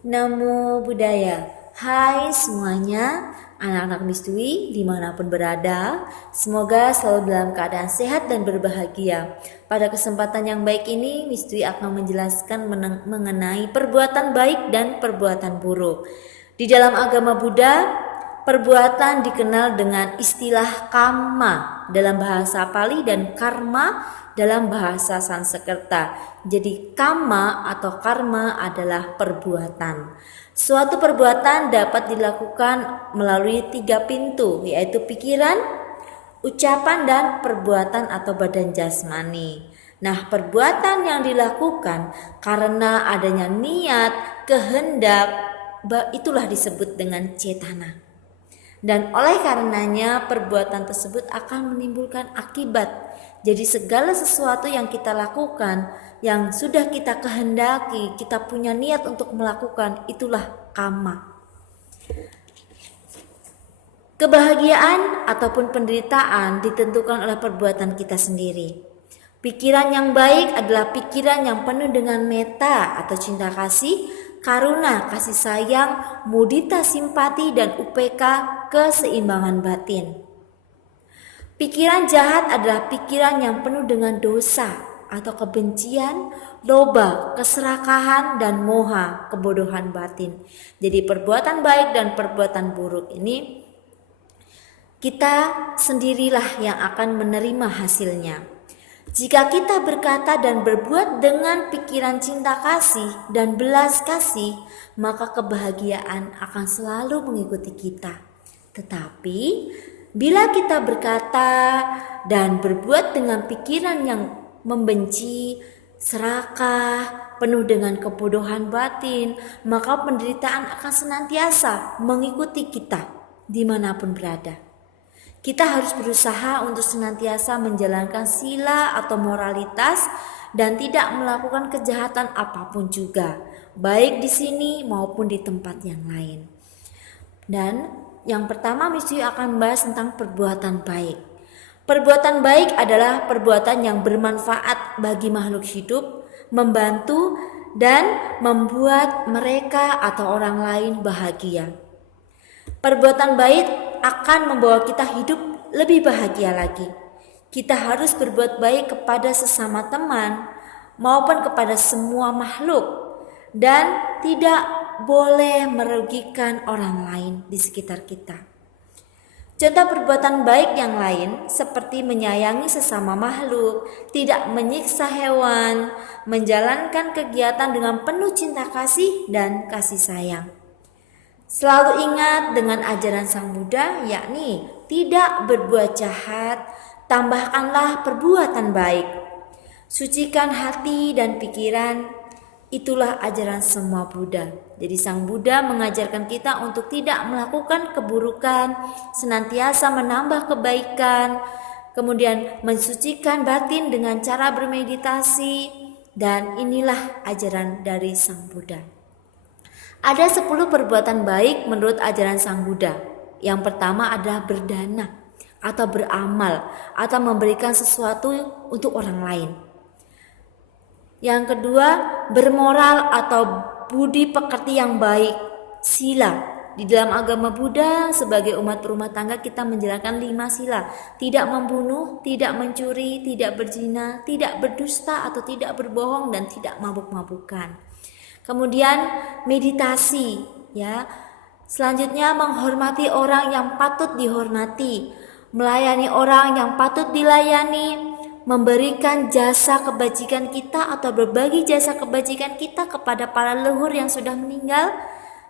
Namo Buddhaya. Hai semuanya, anak-anak Mistui dimanapun berada, semoga selalu dalam keadaan sehat dan berbahagia. Pada kesempatan yang baik ini, Mistui akan menjelaskan mengenai perbuatan baik dan perbuatan buruk. Di dalam agama Buddha, perbuatan dikenal dengan istilah kamma dalam bahasa Pali dan karma dalam bahasa Sanskerta. Jadi kamma atau karma adalah perbuatan. Suatu perbuatan dapat dilakukan melalui 3 pintu, yaitu pikiran, ucapan, dan perbuatan atau badan jasmani. Nah, perbuatan yang dilakukan karena adanya niat, kehendak, itulah disebut dengan cetana. Dan oleh karenanya perbuatan tersebut akan menimbulkan akibat. Jadi segala sesuatu yang kita lakukan, yang sudah kita kehendaki, kita punya niat untuk melakukan, itulah kamma. Kebahagiaan ataupun penderitaan ditentukan oleh perbuatan kita sendiri. Pikiran yang baik adalah pikiran yang penuh dengan metta atau cinta kasih, karuna, kasih sayang, mudita, simpati, dan UPK, keseimbangan batin. Pikiran jahat adalah pikiran yang penuh dengan dosa atau kebencian, loba, keserakahan, dan moha, kebodohan batin. Jadi perbuatan baik dan perbuatan buruk ini kita sendirilah yang akan menerima hasilnya. Jika kita berkata dan berbuat dengan pikiran cinta kasih dan belas kasih, maka kebahagiaan akan selalu mengikuti kita. Tetapi bila kita berkata dan berbuat dengan pikiran yang membenci, serakah, penuh dengan kebodohan batin, maka penderitaan akan senantiasa mengikuti kita dimanapun berada. Kita harus berusaha untuk senantiasa menjalankan sila atau moralitas dan tidak melakukan kejahatan apapun juga, baik di sini maupun di tempat yang lain. Dan yang pertama Mistui akan membahas tentang perbuatan baik. Perbuatan baik adalah perbuatan yang bermanfaat bagi makhluk hidup, membantu dan membuat mereka atau orang lain bahagia. Perbuatan baik akan membawa kita hidup lebih bahagia lagi. Kita harus berbuat baik kepada sesama teman maupun kepada semua makhluk dan tidak boleh merugikan orang lain di sekitar kita. Contoh perbuatan baik yang lain seperti menyayangi sesama makhluk, tidak menyiksa hewan, menjalankan kegiatan dengan penuh cinta kasih dan kasih sayang. Selalu ingat dengan ajaran Sang Buddha, yakni tidak berbuat jahat, tambahkanlah perbuatan baik. Sucikan hati dan pikiran, itulah ajaran semua Buddha. Jadi Sang Buddha mengajarkan kita untuk tidak melakukan keburukan, senantiasa menambah kebaikan, kemudian mensucikan batin dengan cara bermeditasi, dan inilah ajaran dari Sang Buddha. Ada 10 perbuatan baik menurut ajaran Sang Buddha. Yang pertama adalah berdana atau beramal atau memberikan sesuatu untuk orang lain. Yang kedua, bermoral atau budi pekerti yang baik, sila. Di dalam agama Buddha sebagai umat berumah tangga kita menjalankan 5 sila. Tidak membunuh, tidak mencuri, tidak berzina, tidak berdusta atau tidak berbohong, dan tidak mabuk-mabukan. Kemudian meditasi, ya. Selanjutnya menghormati orang yang patut dihormati, melayani orang yang patut dilayani, memberikan jasa kebajikan kita atau berbagi jasa kebajikan kita kepada para leluhur yang sudah meninggal,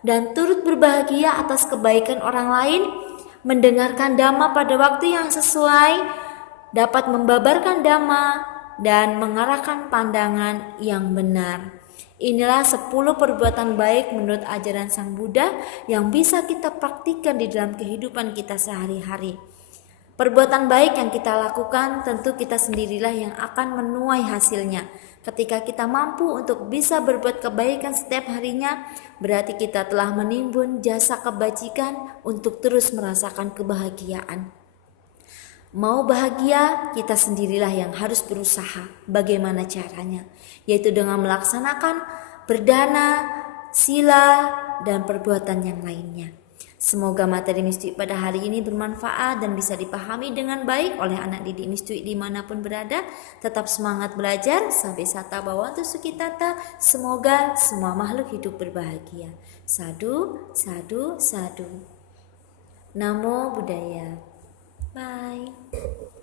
dan turut berbahagia atas kebaikan orang lain, mendengarkan dhamma pada waktu yang sesuai, dapat membabarkan dhamma, dan mengarahkan pandangan yang benar. Inilah 10 perbuatan baik menurut ajaran Sang Buddha yang bisa kita praktikkan di dalam kehidupan kita sehari-hari. Perbuatan baik yang kita lakukan tentu kita sendirilah yang akan menuai hasilnya. Ketika kita mampu untuk bisa berbuat kebaikan setiap harinya, berarti kita telah menimbun jasa kebajikan untuk terus merasakan kebahagiaan. Mau bahagia, kita sendirilah yang harus berusaha. Bagaimana caranya? Yaitu dengan melaksanakan berdana, sila, dan perbuatan yang lainnya. Semoga materi Mistui pada hari ini bermanfaat dan bisa dipahami dengan baik oleh anak didik Mistui dimanapun berada. Tetap semangat belajar, sampai sata bawantu sukitata. Semoga semua makhluk hidup berbahagia. Sadu, sadu, sadu. Namo Buddhaya. Bye.